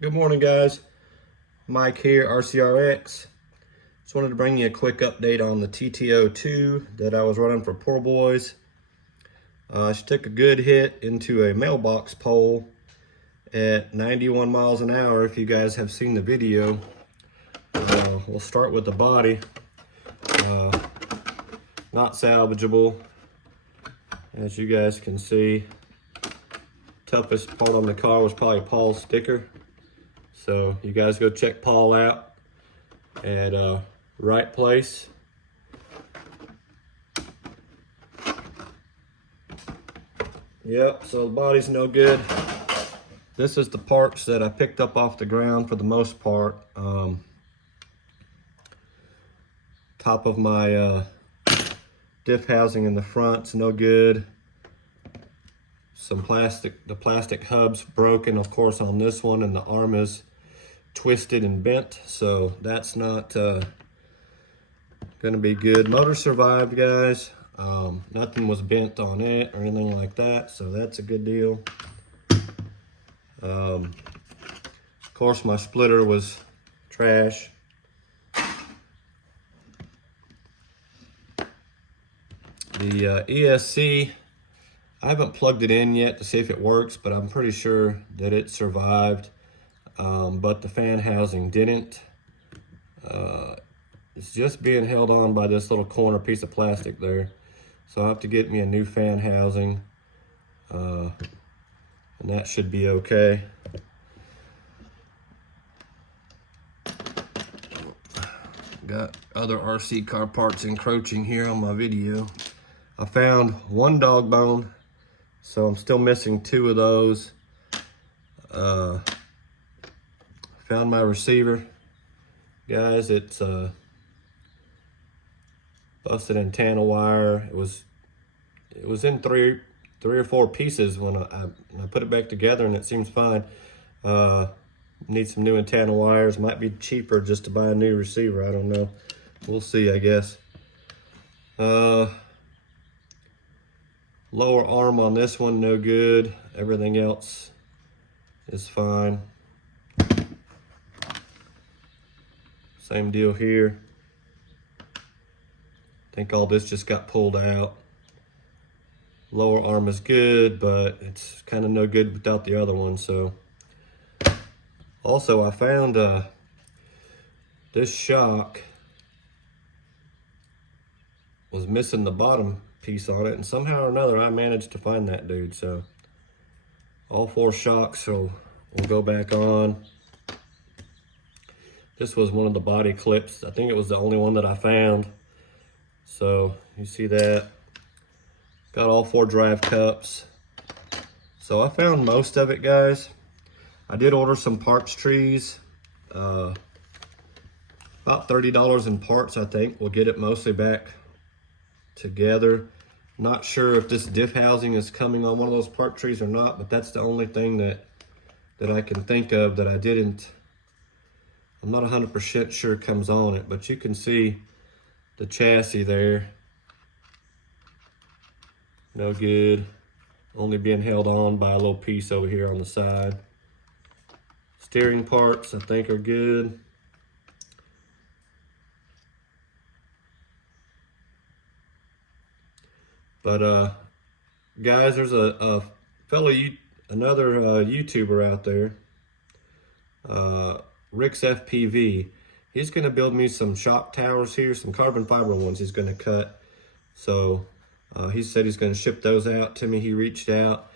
Good morning, guys. Mike here, RCRX. Just wanted to bring you a quick update on the TT-02 that I was running for poor boys. She took a good hit into a mailbox pole at 91 miles an hour. If you guys have seen the video, we'll start with the body. Not salvageable, as you guys can see. Toughest part on the car was probably Paul's sticker. So you guys go check Paul out at Right Place. Yep, so the body's no good. This is the parts that I picked up off the ground for the most part. Top of my diff housing in the front's no good. The plastic hub's broken, of course, on this one, and the arm is twisted and bent, so that's not gonna be good. Motor survived, guys. Nothing was bent on it or anything like that, so that's a good deal. Of course, my splitter was trash. The ESC, I haven't plugged it in yet to see if it works, but I'm pretty sure that it survived. But the fan housing didn't. It's just being held on by this little corner piece of plastic there. So I'll have to get me a new fan housing, and that should be okay. Got other RC car parts encroaching here on my video. I found one dog bone, so I'm still missing two of those. Found my receiver, guys. It's busted antenna wire. It was in three or four pieces when I put it back together, and it seems fine. Need some new antenna wires. Might be cheaper just to buy a new receiver. I don't know. We'll see, I guess. Lower arm on this one, no good. Everything else is fine. Same deal here. I think all this just got pulled out. Lower arm is good, but it's kind of no good without the other one. So, also I found this shock was missing the bottom piece on it, and somehow or another I managed to find that dude. So all four shocks will go back on. This was one of the body clips. I think it was the only one that I found. So you see that. Got all four drive cups. So I found most of it, guys. I did order some parts trees. About $30 in parts, I think. We'll get it mostly back together. Not sure if this diff housing is coming on one of those part trees or not, but that's the only thing that I can think of that I didn't. I'm not 100% sure it comes on it, but you can see the chassis there. No good. Only being held on by a little piece over here on the side. Steering parts, I think, are good. But guys, there's a fellow, another YouTuber out there, Rick's FPV. He's going to build me some shock towers here, some carbon fiber ones he's going to cut. So he said he's going to ship those out to me. He reached out.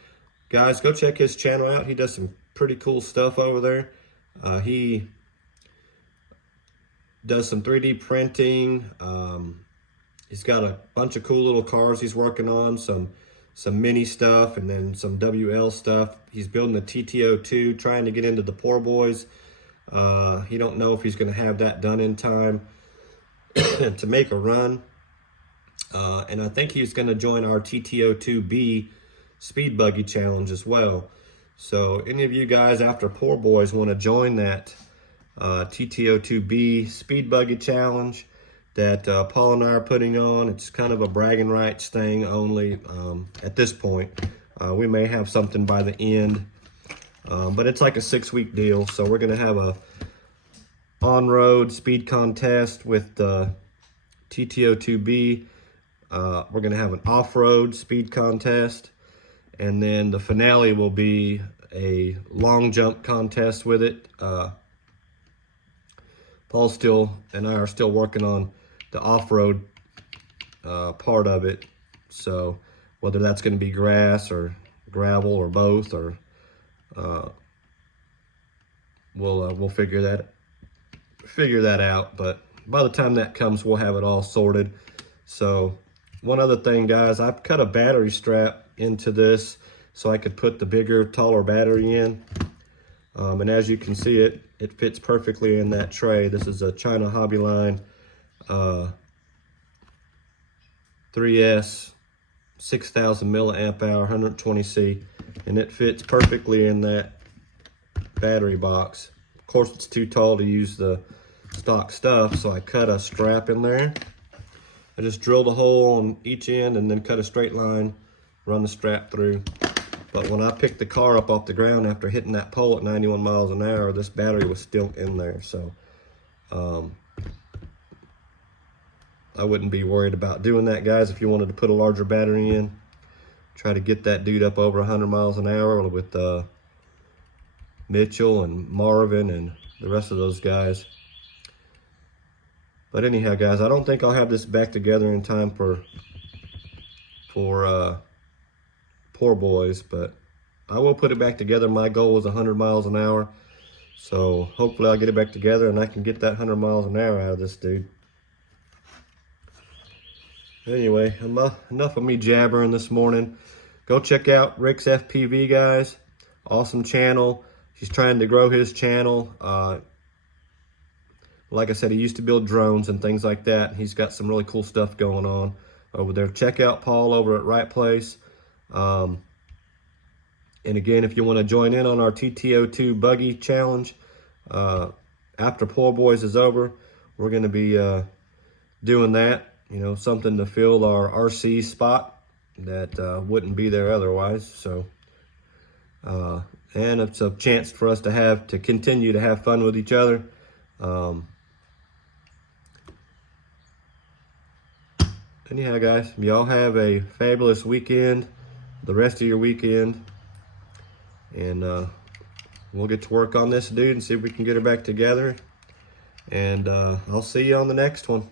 Guys, go check his channel out. He does some pretty cool stuff over there. He does some 3D printing. He's got a bunch of cool little cars he's working on, some mini stuff, and then some WL stuff. He's building a TT-02, trying to get into the poor boys. He don't know if he's going to have that done in time to make a run. And I think he's going to join our TT-02B speed buggy challenge as well. So any of you guys after poor boys want to join that TT-02B speed buggy challenge that Paul and I are putting on, it's kind of a bragging rights thing only at this point. We may have something by the end But it's like a 6-week deal. So we're gonna have a on-road speed contest with the TT-02B. We're gonna have an off-road speed contest, and then the finale will be a long jump contest with it. Paul and I are still working on the off-road part of it. So whether that's going to be grass or gravel or both, or we'll figure that out. But by the time that comes, we'll have it all sorted. So one other thing, guys, I've cut a battery strap into this so I could put the bigger, taller battery in. And as you can see, it fits perfectly in that tray. This is a China Hobby Line 3S 6,000 milliamp hour 120C, and it fits perfectly in that battery box. Of course, it's too tall to use the stock stuff, so I cut a strap in there. I just drilled a hole on each end and then cut a straight line, run the strap through. But when I picked the car up off the ground after hitting that pole at 91 miles an hour, this battery was still in there. So I wouldn't be worried about doing that, guys. If you wanted to put a larger battery in, try to get that dude up over 100 miles an hour with Mitchell and Marvin and the rest of those guys. But anyhow, guys, I don't think I'll have this back together in time for Poor Boys, but I will put it back together. My goal was 100 miles an hour, so hopefully I'll get it back together and I can get that 100 miles an hour out of this dude. Anyway, enough of me jabbering this morning. Go check out Rick's FPV, guys. Awesome channel. He's trying to grow his channel. Like I said, he used to build drones and things like that. He's got some really cool stuff going on over there. Check out Paul over at Right Place. And again, if you want to join in on our TT-02 buggy challenge, after Poor Boys is over, we're going to be doing that. You know, something to fill our RC spot that wouldn't be there otherwise. So, and it's a chance for us to continue to have fun with each other. Anyhow, guys, y'all have a fabulous weekend, the rest of your weekend, and we'll get to work on this dude and see if we can get her back together. And I'll see you on the next one.